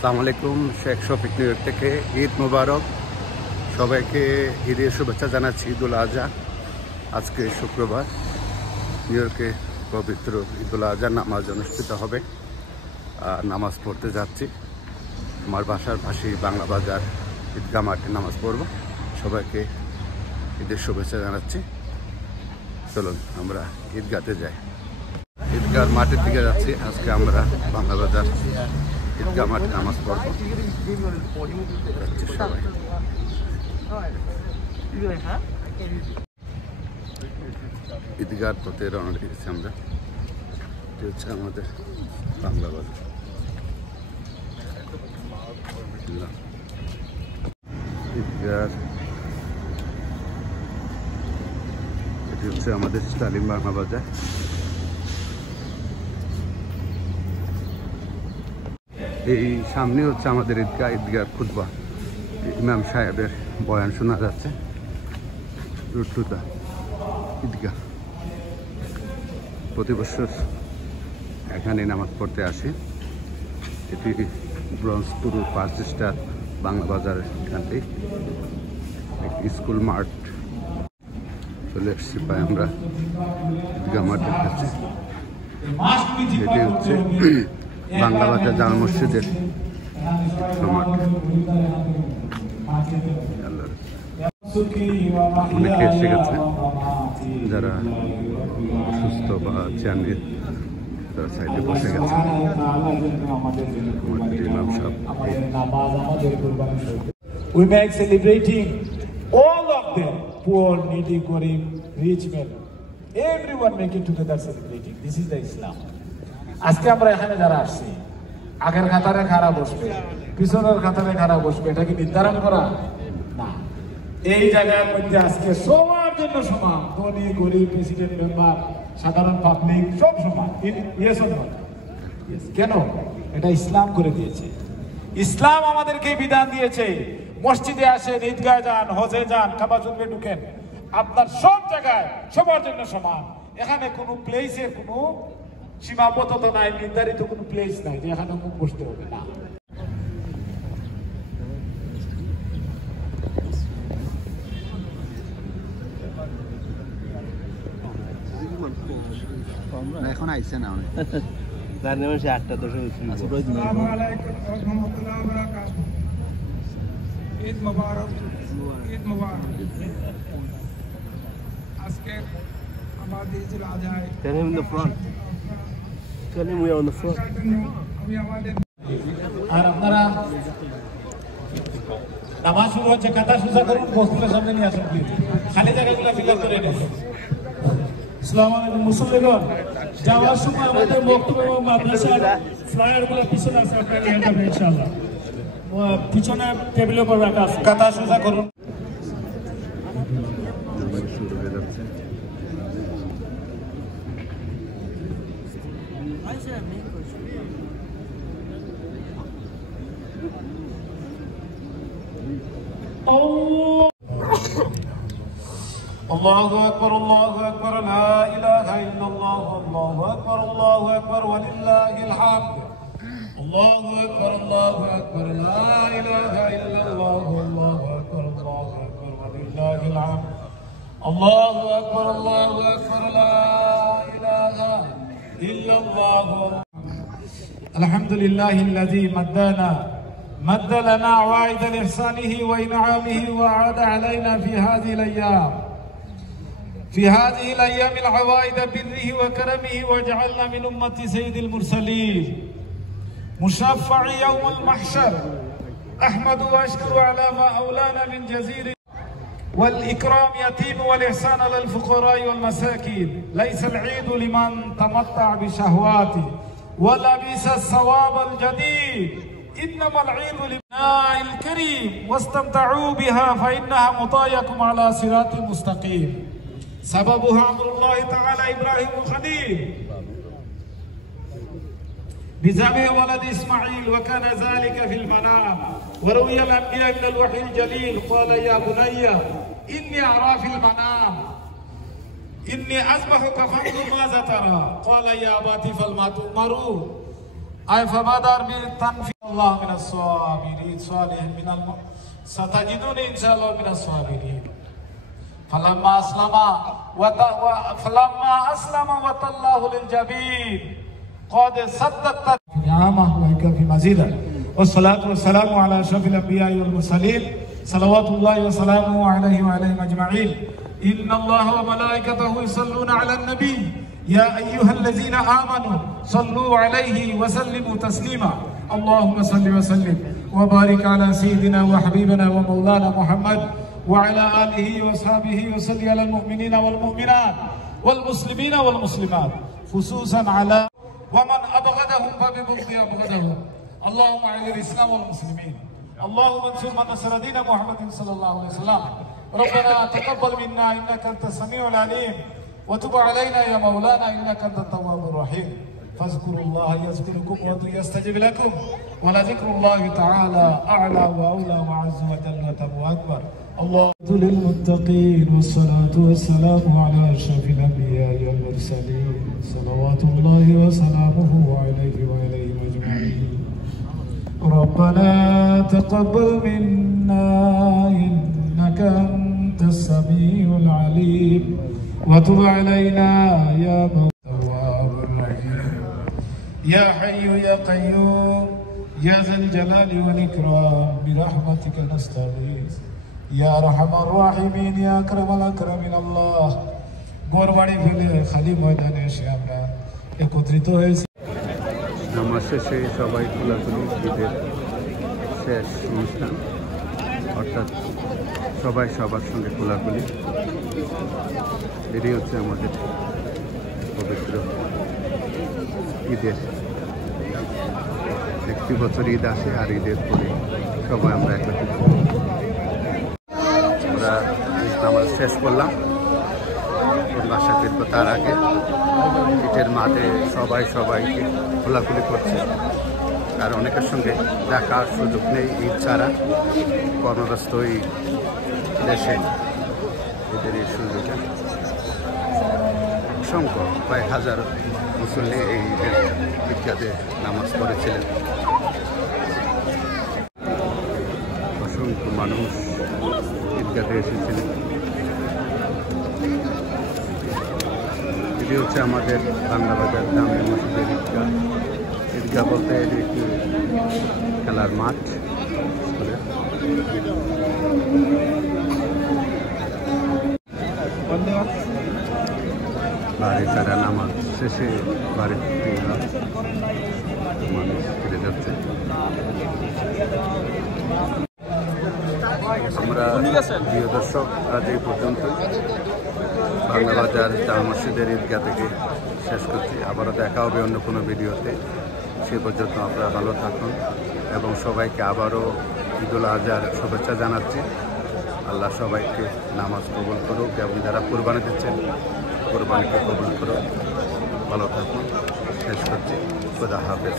আসসালামু আলাইকুম, Sheikh Shafiq new York থেকে। ঈদ মুবারক, সবাইকে ঈদের শুভেচ্ছা জানাচ্ছি। ঈদুল আজহা আজকে শুক্রবার নিউ ইয়র্কে পবিত্র ঈদুল আজহা নামাজ অনুষ্ঠিত হবে। নামাজ পড়তে যাচ্ছি, আমার বাসার পাশে বাংলা বাজার ঈদগাহ মাঠে নামাজ পড়ব। সবাইকে ঈদের শুভেচ্ছা জানাচ্ছি। চলুন আমরা ঈদগাহতে যাই। ঈদগাহ মাঠের দিকে যাচ্ছি। আজকে আমরা বাংলা বাজার ঈদগাহ মাঠে নামাজ পড়ব। সবাই ঈদগাহর পথে রওনা দিয়েছি আমরা। এটি হচ্ছে আমাদের বাংলা বাজার। ঈদগাহ এটি হচ্ছে আমাদের স্টালিং বাংলা বাজার। এই সামনে হচ্ছে আমাদের ঈদগাহ। ঈদগাহ খুতবা, ইমাম সাহেবের বয়ান শোনা যাচ্ছে। রুট টু দা ঈদগাহ। প্রতি বছর এখানে নামাজ পড়তে আসি। এটি ব্রঞ্জপুর 5 স্টার বাংলা বাজারের এখানটাই একটি স্কুল মাঠ। চলে এসছি প্রায় আমরা ঈদগাহ মাঠের কাছে। এটি হচ্ছে বাংলা বাজার জামে মসজিদের মাঠ। অনেকে এসে গেছে, যারা সুস্থ বা জানি তারা সাইডে বসে গেছে। ইমাম সাহেব We make celebrating all of them, poor, needy, garib, rich men. Everyone making together celebrating. This is the Islam. আজকে আমরা এখানে যারা আসছি, আগের কাতারে খারাপ বসবে, পিছনের কাতারে খারাপ বসবে, এটা কি নির্ধারণ করা না। এই জায়গার মধ্যে আজকে সবার জন্য সমান, ধনী গরিব, প্রেসিডেন্ট, মেম্বার, সাধারণ পাবলিক সব সমান। কেন? এটা ইসলাম করে দিয়েছে। ইসলাম আমাদেরকে বিধান দিয়েছে, মসজিদে আসেন, ঈদগাহে যান, হজে যান, কাবা শরীফে ঢুকেন, আপনার সব জায়গায় সবার জন্য সমান। এখানে কোনো প্লেসের কোনো সীমাবদ্ধতা নাই, নির্ধারিত কোনো প্লেস নাই যে এখানে মুখ বসতে হবে না। এখন আইসে না জানি মানুষ 8টা 10 ঈদ মুবারক, ঈদ মুবারক। আজকে আমাদের ঈদুল Azha. Tell him in the front. Tell him we are on the front. আমি আমাদের আর আপনারা নামাজ শুরু হচ্ছে, কাতা সোজা করুন, মসজিদের সামনে নিয়ে আসুন প্লিজ। খালি জায়গাগুলো ফিল আপ করে নিন। আসসালামু আলাইকুম মুসল্লিগণ, যাওয়ার সময় আমাদের বক্তব্য এবং মাদ্রাসার ফ্লায়ারগুলো পিছনে আছে, আপনারা নিয়ে যাবেন ইনশাআল্লাহ। পিছনে টেবিলের উপর রাখা আছে। কাতা সোজা করুন। শুরু হয়ে যাচ্ছে। الله أكبر الله أكبر لا إله إلا الله الله أكبر الله أكبر ولله الحمد الله أكبر الله أكبر لا إله إلا الله الله أكبر الله أكبر ولله الحمد الله أكبر الله أكبر لا إله إلا الله. الحمد لله الذي مد لنا عوائد لإحسانه وإنعامه وأعاد علينا في هذه الأيام العوائد بره وكرمه، وجعلنا من أمة سيد المرسلين مشفع يوم المحشر. أحمد وأشكر على ما أولانا من جزيل والإكرام يتيم والإحسان على الفقراء والمساكين. ليس العيد لمن تمتع بشهواته ولا بئس الثواب الجديد، إنما العيد للناء الكريم واستمتعوا بها فإنها مطاياكم على صراط مستقيم. سببها أمر الله تعالى إبراهيم الخليل بذبح ولد إسماعيل، وكان ذلك في المنام. وروي الأنبياء من الوحي الجليل قال يا بني إني أرى في المنام إني أذبحك فانظر ماذا ترى. قال يا أبت فما تؤمرون أي فبادر بالتنفيذ. الله من الصابرين صالح من ستجدوني إن شاء الله من الصابرين فلما أسلم وتلاه للجبين قد صدقت نعمه وهيك في مزيدا والصلاة والسلام على أشرف الأنبياء والمرسلين صلوات الله وسلامه عليه وعليهم أجمعين إن الله وملائكته يصلون على النبي يا أيها الذين آمنوا صلوا عليه وسلموا تسليما اللهم صل وسلم وبارك على سيدنا وحبيبنا ومولانا محمد وعلى آله وصحبه وسلم على المؤمنين والمؤمنات والمسلمين والمسلمات خصوصا على ومن أبغضهم فببغض أبغضهم اللهم أعز الإسلام والمسلمين اللهم انصر من نصر دين محمد صلى الله عليه وسلم ربنا تقبل منا إنك أنت السميع العليم وتب علينا يا مولانا إنك أنت التواب الرحيم فاذكروا الله يذكركم وادعوه يستجب لكم ولذكر الله تعالى أعلى وأولى وعز وجل وتم أكبر الله للمتقين والصلاة والسلام على أشرف الأنبياء والمرسلين صلوات الله وسلامه عليه وعليهم أجمعين ربنا تقبل منا إنك أنت السميع العليم وتب علينا يا تواب الرحيم يا حي يا قيوم يا ذا الجلال والإكرام برحمتك نستغيث يا أرحم الراحمين يا أكرم الأكرمين الله গোরবাড়ি ফেলে খালি ময়দানে এসে আমরা একত্রিত হয়েছি নামাজ শেষে সবাই খোলাখুলি ঈদের শেষ অনুষ্ঠান অর্থাৎ সবাই সবার সঙ্গে খোলাখুলি এটাই হচ্ছে আমাদের পবিত্র ঈদের একটি বছর ঈদ আসে আর ঈদের পরে সবাই আমরা একত্রিত আমরা নামাজ শেষ করলাম বাসা ফিরবো তার আগে ঈদের মাঠে সবাই সবাইকে খোলাখুলি করছে আর অনেকের সঙ্গে দেখার সুযোগ নেই ঈদ ছাড়া কর্মব্যস্ত এই দেশে ঈদের এই সুযোগে অসংখ্য প্রায় হাজার মুসল্লি এই ঈদের ঈদগাহে নামাজ পড়েছিলেন অসংখ্য মানুষ ঈদগাহে এসেছিলেন এটি হচ্ছে আমাদের বাংলা বাজার জামে মসজিদের ঈদগাহ ঈদগাহ বলতে এটি একটি খেলার মাঠ বাড়ি ছাড়া নামাজ শেষে বাড়িতে মানুষ ফিরে যাচ্ছে আমরা প্রিয় দর্শক আজ এই পর্যন্ত বাংলা বাজার জামে মসজিদের ঈদগাহ থেকে শেষ করছি আবারও দেখা হবে অন্য কোনো ভিডিওতে সে পর্যন্ত আপনারা ভালো থাকুন এবং সবাইকে আবারও ঈদুল আজহার শুভেচ্ছা জানাচ্ছি আল্লাহ সবাইকে নামাজ কবুল করুক এবং যারা কুরবানি দিচ্ছেন কুরবানিকে কবুল করুক ভালো থাকুন শেষ করছি খুদা হাফেজ